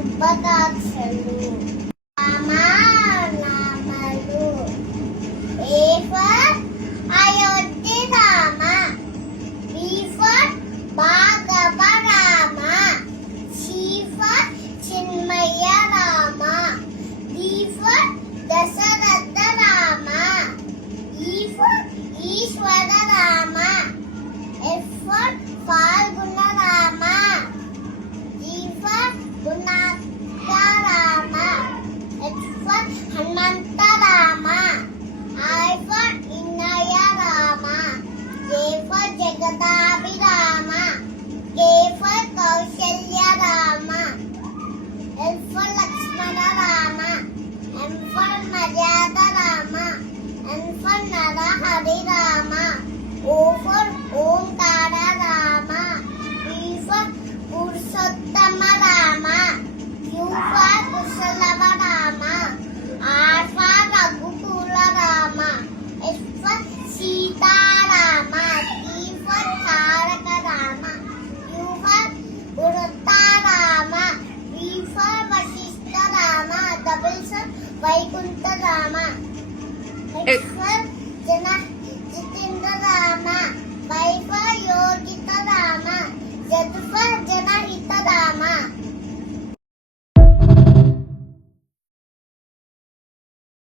శుభాకాంక్షలు. నామలు A for Ayodhya Rama, B for Bhagava Rama, C for Chinmaya Rama, D for Dasaratha Rama, E for Eshwara Rama, F for Phalguna Rama, G for Gunatma Rama, H for Hanumantha Rama, I for Innaya Rama, J for Jagadabhirama, K for Kausalya Rama, L for Lakshmana Rama, M for Maryada Rama, N for Narahari Rama, O for Omkara Rama, P for Purushottama Rama, Q for Kushalava Rama, are for Raghukula Rama, S for Sitarama, T for Taraka Rama, U for Vritta Rama, V for Vashishtha Rama, double for Vaikuntha Rama, H for Jitendra Rama.